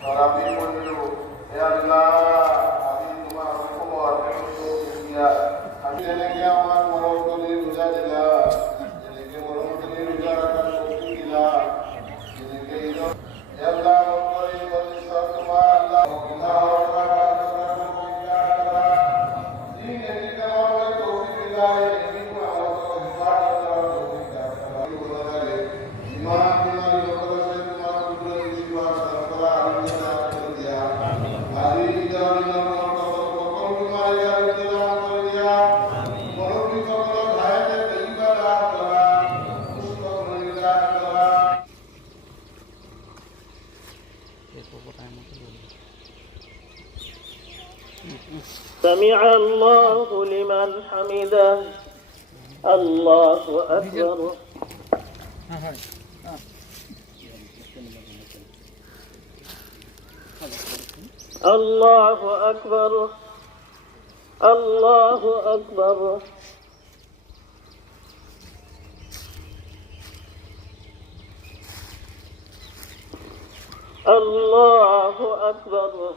আর আমি বললো হে আল্লাহ আমি তোমার খবর আমি এনেকে আমার মরণতলী রোজা দিলা এনেকে মরণতলী রোজা রাখার শক্তি দিলা এনেকে হে আল্লাহ করে বলি সব তোমার আল্লাহ سمع الله لمن حمده الله أكبر الله أكبر الله أكبر الله أكبر